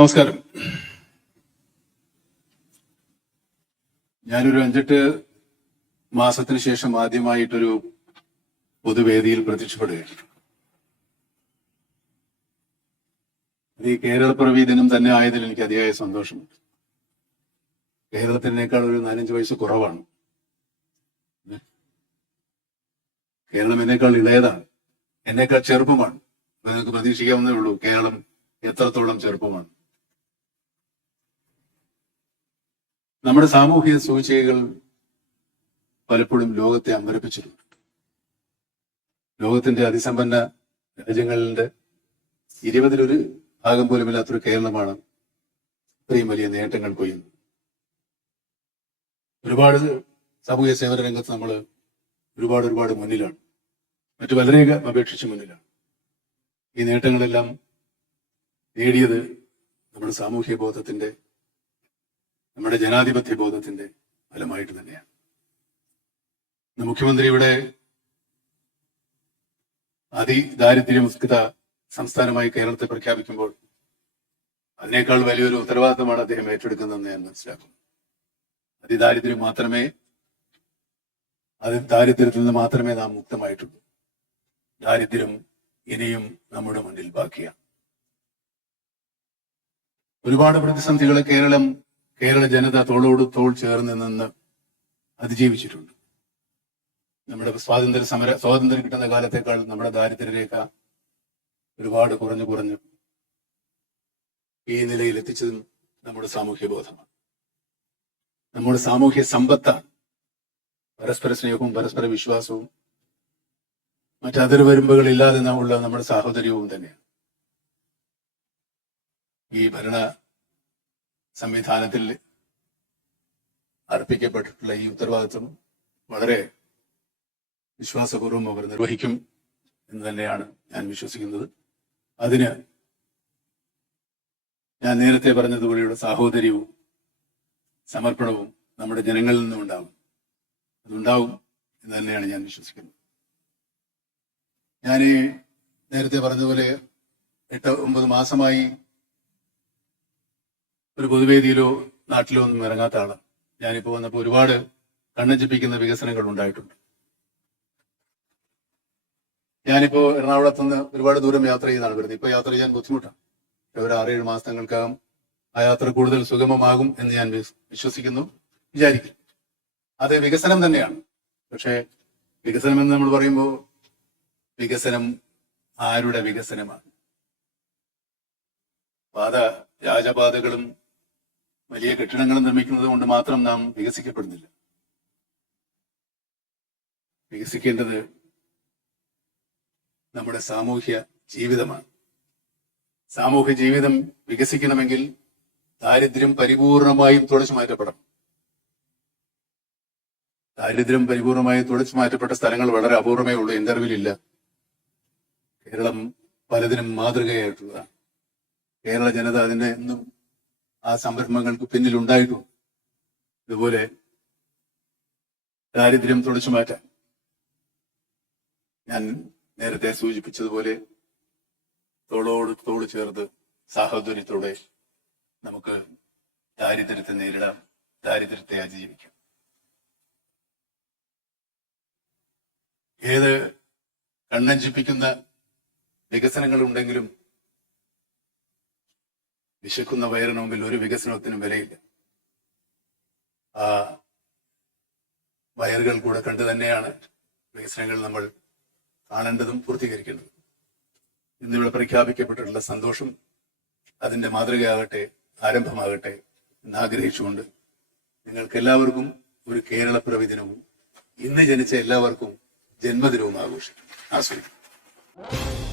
നമസ്കാരം ഞാനൊരു അഞ്ചെട്ട് മാസത്തിന് ശേഷം ആദ്യമായിട്ടൊരു പൊതുവേദിയിൽ പ്രത്യക്ഷപ്പെടുകയാണ് ഈ കേരളപ്പിറവി ദിനം തന്നെ ആയതിൽ എനിക്ക് അതിയായ സന്തോഷമുണ്ട് കേരളത്തിനേക്കാൾ ഒരു നാലഞ്ച് വയസ്സ് കുറവാണ് കേരളം എന്നേക്കാൾ ഇളയതാണ് എന്നേക്കാൾ ചെറുപ്പമാണ് നിങ്ങൾക്ക് പ്രതീക്ഷിക്കാവുന്നേ ഉള്ളൂ കേരളം എത്രത്തോളം ചെറുപ്പമാണ് നമ്മുടെ സാമൂഹിക സൂചികകൾ പലപ്പോഴും ലോകത്തെ അമ്പരപ്പിച്ചിട്ടുണ്ട് ലോകത്തിന്റെ അതിസമ്പന്ന രാജ്യങ്ങളുടെ ഇരുപതിലൊരു ഭാഗം പോലുമില്ലാത്തൊരു കേരളമാണ് ഇത്രയും വലിയ നേട്ടങ്ങൾ കൊയ്യുന്നത് ഒരുപാട് സാമൂഹ്യ സേവന രംഗത്ത് നമ്മൾ ഒരുപാട് ഒരുപാട് മുന്നിലാണ് മറ്റു പലരെയൊക്കെ അപേക്ഷിച്ച് മുന്നിലാണ് ഈ നേട്ടങ്ങളെല്ലാം നേടിയത് നമ്മുടെ സാമൂഹ്യ ബോധത്തിന്റെ നമ്മുടെ ജനാധിപത്യ ബോധത്തിന്റെ ഫലമായിട്ട് തന്നെയാണ് മുഖ്യമന്ത്രിയുടെ അതിദാരിദ്ര്യമുക്ത സംസ്ഥാനമായി കേരളത്തെ പ്രഖ്യാപിക്കുമ്പോൾ അതിനേക്കാൾ വലിയൊരു ഉത്തരവാദിത്തമാണ് അദ്ദേഹം ഏറ്റെടുക്കുന്നതെന്ന് ഞാൻ മനസ്സിലാക്കുന്നു അതിദാരിദ്ര്യം മാത്രമേ അതി ദാരിദ്ര്യത്തിൽ നിന്ന് മാത്രമേ നാം മുക്തമായിട്ടുള്ളൂ ദാരിദ്ര്യം ഇനിയും നമ്മുടെ മുന്നിൽ ബാക്കിയാണ് ഒരുപാട് പ്രതിസന്ധികളെ കേരളം കേരള ജനത തോളോട് തോൾ ചേർന്ന് നിന്ന് അതിജീവിച്ചിട്ടുണ്ട് നമ്മുടെ സ്വാതന്ത്ര്യ സമര സ്വാതന്ത്ര്യം കിട്ടുന്ന കാലത്തേക്കാൾ നമ്മുടെ ദാരിദ്ര്യരേഖ ഒരുപാട് കുറഞ്ഞു കുറഞ്ഞു ഈ നിലയിൽ എത്തിച്ചതും നമ്മുടെ സാമൂഹ്യ ബോധമാണ് നമ്മുടെ സാമൂഹ്യ സമ്പത്താണ് പരസ്പര സ്നേഹവും പരസ്പര വിശ്വാസവും മറ്റതിർവരുമ്പുകൾ ഇല്ലാതെ ഉള്ള നമ്മുടെ സാഹോദര്യവും തന്നെയാണ് ഈ ഭരണ സംവിധാനത്തിൽ അർപ്പിക്കപ്പെട്ടിട്ടുള്ള ഈ ഉത്തരവാദിത്വം വളരെ വിശ്വാസപൂർവ്വം അവർ നിർവഹിക്കും എന്ന് തന്നെയാണ് ഞാൻ വിശ്വസിക്കുന്നത് അതിന് ഞാൻ നേരത്തെ പറഞ്ഞതുപോലെയുള്ള സാഹോദര്യവും സമർപ്പണവും നമ്മുടെ ജനങ്ങളിൽ നിന്നും ഉണ്ടാവും അതുണ്ടാവും എന്ന് തന്നെയാണ് ഞാൻ വിശ്വസിക്കുന്നത് ഞാൻ നേരത്തെ പറഞ്ഞതുപോലെ എട്ട് ഒമ്പത് മാസമായി ഒരു പൊതുവേദിയിലോ നാട്ടിലോ ഒന്നും ഇറങ്ങാത്ത ആളാണ് ഞാനിപ്പോ വന്നപ്പോൾ ഒരുപാട് കണ്ണഞ്ചിപ്പിക്കുന്ന വികസനങ്ങൾ ഉണ്ടായിട്ടുണ്ട് ഞാനിപ്പോ എറണാകുളത്ത് നിന്ന് ഒരുപാട് ദൂരം യാത്ര ചെയ്യുന്നതാണ് വരുന്നത് ഇപ്പൊ യാത്ര ചെയ്യാൻ ബുദ്ധിമുട്ടാണ് ഒരു ആറേഴ് മാസങ്ങൾക്കകം ആ യാത്ര കൂടുതൽ സുഗമമാകും എന്ന് ഞാൻ വിശ്വസിക്കുന്നു വിചാരിക്കും അത് വികസനം തന്നെയാണ് പക്ഷേ വികസനം എന്ന് നമ്മൾ പറയുമ്പോൾ വികസനം ആരുടെ വികസനമാണ് പാത രാജപാതകളും വലിയ കെട്ടിടങ്ങൾ നിർമ്മിക്കുന്നത് കൊണ്ട് മാത്രം നാം വികസിക്കപ്പെടുന്നില്ല വികസിക്കേണ്ടത് നമ്മുടെ സാമൂഹ്യ ജീവിതമാണ് സാമൂഹ്യ ജീവിതം വികസിക്കണമെങ്കിൽ ദാരിദ്ര്യം പരിപൂർണമായും തുടച്ചു മാറ്റപ്പെടണം ദാരിദ്ര്യം പരിപൂർണമായും തുടച്ചു മാറ്റപ്പെട്ട സ്ഥലങ്ങൾ വളരെ അപൂർവമേ ഉള്ളൂ ഇന്റർവ്യൂലില്ല കേരളം പലതിനും മാതൃകയായിട്ടുള്ളതാണ് കേരള ജനത അതിനെ എന്നും ആ സംരംഭങ്ങൾക്ക് പിന്നിൽ പിന്നിലുണ്ടായിട്ടുണ്ട് ഇതുപോലെ ദാരിദ്ര്യം തുടച്ചു മാറ്റാൻ ഞാൻ നേരത്തെ സൂചിപ്പിച്ചതുപോലെ തോളോട് തോട് ചേർത്ത് സാഹോദര്യത്തോടെ നമുക്ക് ദാരിദ്ര്യത്തെ നേരിടാം ദാരിദ്ര്യത്തെ അതിജീവിക്കാം ഏത് കണ്ണഞ്ചിപ്പിക്കുന്ന വികസനങ്ങളുണ്ടെങ്കിലും വിശക്കുന്ന വയറിന് മുമ്പിൽ ഒരു വികസനത്തിനും വിലയില്ല ആ വയറുകൾ കൂടെ കണ്ടു തന്നെയാണ് വികസനങ്ങൾ നമ്മൾ കാണേണ്ടതും പൂർത്തീകരിക്കേണ്ടതും ഇന്നിവിടെ പ്രഖ്യാപിക്കപ്പെട്ടിട്ടുള്ള സന്തോഷം അതിന്റെ മാതൃകയാകട്ടെ ആരംഭമാകട്ടെ എന്ന് ആഗ്രഹിച്ചുകൊണ്ട് നിങ്ങൾക്ക് എല്ലാവർക്കും ഒരു കേരളപ്പിറവി ദിനവും ഇന്ന് ജനിച്ച എല്ലാവർക്കും ജന്മദിനവും ആഘോഷിക്കും ആസ്വദിക്കും